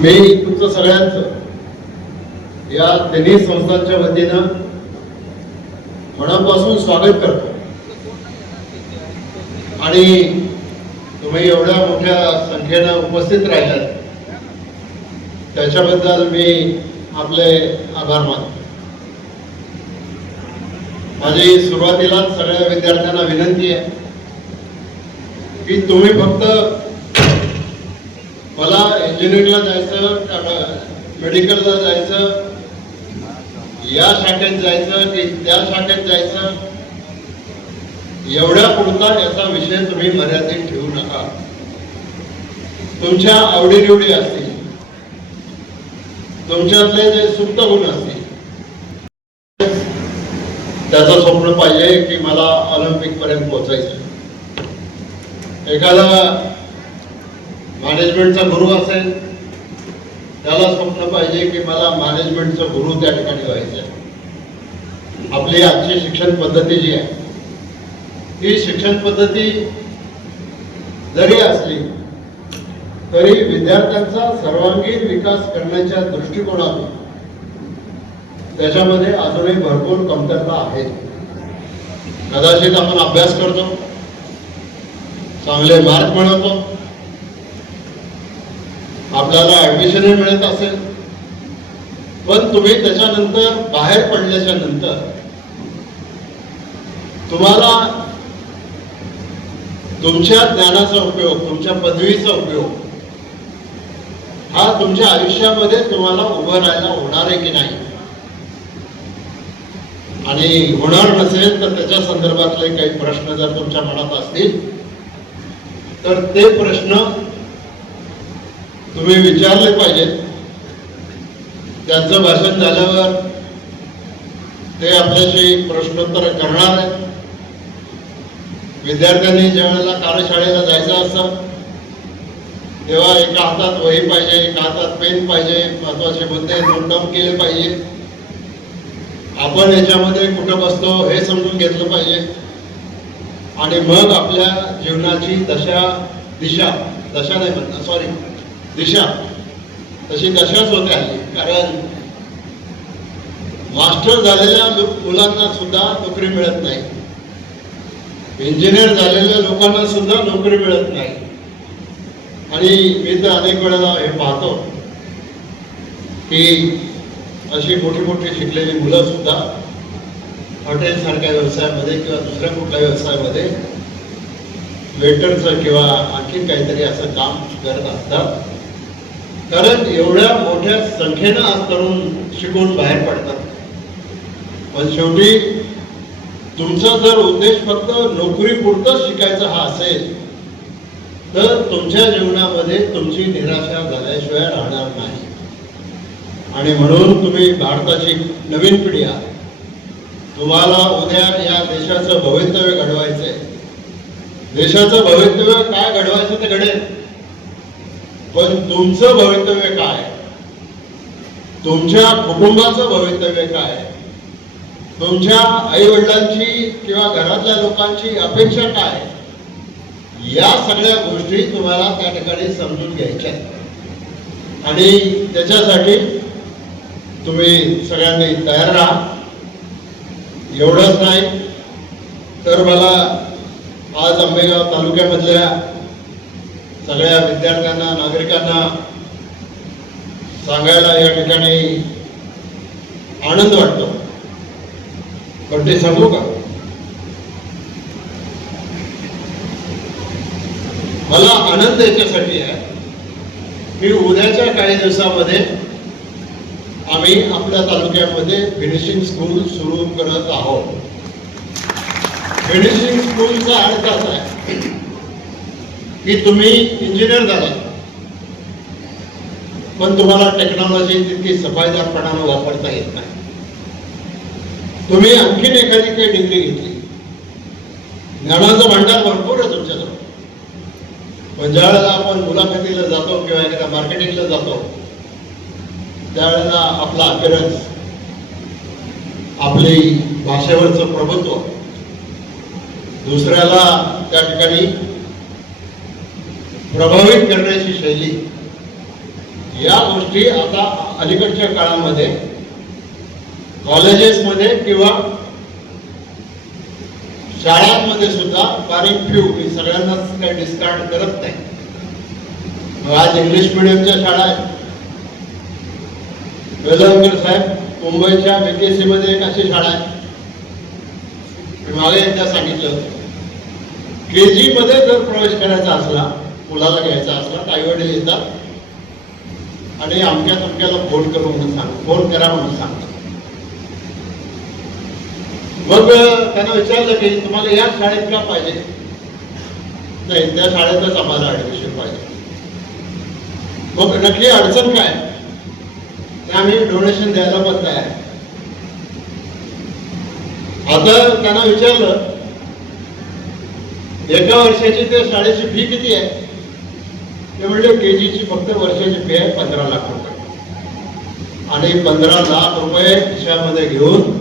मी तुमचं सगळ्यांचं या तिन्ही संस्थांच्या वतीनं मनापासून स्वागत करतो आणि तुम्ही एवढ्या मोठ्या संख्येनं उपस्थित राहिलात त्याच्याबद्दल मी आपले आभार मानतो. माझी सुरुवातीला सगळ्या विद्यार्थ्यांना विनंती आहे की तुम्ही फक्त मला इंजिनिअरिंगला जायचं, मेडिकलला जायचं, या शाखेत जायचं की त्या शाखेत जायचं एवढ्या पुरता याचा विषय तुम्ही मर्यादित ठेवू नका. तुमच्या आवडीनिवडी असतील, तुमच्यातले जे सुप्त गुण असतील, त्याचं स्वप्न पाहिजे की मला ऑलिम्पिक पर्यंत पोहोचायचं. एखादा मॅनेजमेंटचा गुरु असेल, त्याला स्वप्न पाहिजे की मला मॅनेजमेंटचा गुरु त्या ठिकाणी व्हायचं. आपली आजची शिक्षण पद्धती जी आहे ही शिक्षण पद्धती जरी असली तरी विद्यार्थ्यांचा सर्वांगीण विकास करण्याच्या दृष्टिकोनातून त्याच्यामध्ये अजूनही भरपूर कमतरता आहे. कदाचित आपण अभ्यास करतो, चांगले मार्क मिळवतो, आपल्याला ऍडमिशनही मिळत असेल, पण तुम्ही त्याच्यानंतर बाहेर पडल्याच्या नंतर तुम्हाला तुमच्या ज्ञानाचा उपयोग, तुमच्या पदवीचा उपयोग हा तुमच्या आयुष्यामध्ये तुम्हाला उभं राहायला होणार आहे की नाही, आणि होणार नसेल तर त्याच्या संदर्भातले काही प्रश्न जर तुमच्या मनात असतील तर ते प्रश्न तुम्ही विचारले पाहिजेत. त्यांचं भाषण झाल्यावर ते आपल्याशी प्रश्नोत्तर करणार आहेत. विद्यार्थ्यांनी ज्या वेळेला कार्यशाळेला जायचं असतं तेव्हा एका हातात वही पाहिजे, एका हातात पेन पाहिजे, महत्वाचे मुद्दे नोट डाऊन केले पाहिजे. आपण याच्यामध्ये कुठं बसतो हे समजून घेतलं पाहिजे आणि मग आपल्या जीवनाची दिशा नाही म्हणणार, सॉरी, दिशा तशी दशाच होते आहे. कारण मास्टर झालेल्या मुलांना सुद्धा नोकरी मिळत नाही, इंजिनियर झालेल्या लोकांना सुद्धा नोकरी मिळत नाही. आणि मी तर अनेक वेळेला हे पाहतो की अशी मोठी मोठी शिकलेली मुलं सुद्धा हॉटेल सारख्या व्यवसायामध्ये किंवा दुसऱ्या कुठल्या व्यवसायामध्ये वेटरचं किंवा आणखी काहीतरी असं काम करत असतात. कारण एवढ्या मोठ्या संख्येनं आज तरुण शिकून बाहेर पडतात. पण शेवटी तुमचा जर उद्देश फक्त नोकरी पुरतच शिकायचा हा असेल तर तुमच्या जीवनामध्ये तुमची निराशा झाल्याशिवाय राहणार नाही. आणि म्हणून तुम्ही भारताची नवीन पिढी आहे, तुम्हाला उद्या या देशाचं भवितव्य घडवायचंय. देशाचं भवितव्य काय घडवायचं ते घडेल, पण तुमचं भवितव्य काय, तुमच्या कुटुंबाचं भवितव्य काय, तुमच्या आई वडिलांची किंवा घरातल्या लोकांची अपेक्षा काय, या सगळ्या गोष्टी तुम्हाला त्या ठिकाणी समजून घ्यायच्या. आणि त्याच्यासाठी तुम्ही सगळ्यांनी तयार राहा. एवढंच नाही तर मला आज आंबेगाव तालुक्यामधल्या सगळ्या विद्यार्थ्यांना, नागरिकांना सांगायला या ठिकाणी आनंद वाटतो. पण ते सांगू का? मला आनंद याच्यासाठी आहे की उद्याच्या काही दिवसामध्ये आम्ही आपल्या तालुक्यामध्ये फिनिशिंग स्कूल सुरू करत आहोत. फिनिशिंग स्कूलचा अर्थ असा आहे की तुम्ही इंजिनियर झाला पण तुम्हाला टेक्नॉलॉजी तितकी सफाईदारपणानं वापरता येत नाही. तुम्ही आणखीन एखादी काही डिग्री घेतली, ज्ञानाचं भांडार भरपूर आहे तुमच्याजवळ, पण ज्या वेळेला आपण मुलाखतीला जातो किंवा एखाद्या मार्केटिंगला जातो त्यावेळेला आपला अपीयरन्स, आपली भाषेवरचं प्रभुत्व, दुसऱ्याला त्या ठिकाणी प्रभावित करण्याची शैली, या गोष्टी आता अलीकडच्या काळामध्ये कॉलेजेसमध्ये किंवा शाळांमध्ये सुद्धा बारीक फ्यू मी सगळ्यांनाच काही डिस्कार्ड करत नाही. आज इंग्लिश मिडियमच्या शाळा आहेत. वेलंकर साहेब मुंबईच्या BKC मध्ये एक अशी शाळा आहे. मी मागे एकदा सांगितलं KG मध्ये जर प्रवेश करायचा असला, मुलाला घ्यायचा असला तर आई वडील येतात आणि अमक्या तमक्याला फोन करू म्हणून फोन करा म्हणून सांगतात. मग त्यांना विचारलं की तुम्हाला या शाळेत का पाहिजे? नाही, त्या शाळेतच आम्हाला ऍडमिशन पाहिजे. मग नक्की अडचण काय? आम्ही डोनेशन द्यायला पण तयार आहे. आता त्यांना विचारलं एका वर्षाची त्या शाळेची फी किती आहे? ते म्हणले KGची फक्त वर्षाची फी आहे 15 लाख रुपये. आणि 15 लाख रुपये खिशामध्ये घेऊन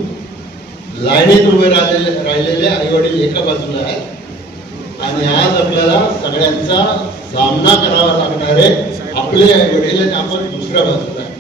लाईनीत उभे राहिलेले आई वडील एका बाजूला आहेत आणि आज आपल्याला सगळ्यांचा सामना करावा लागणारे आपले आई वडील आपण दुसऱ्या बाजूला आहे.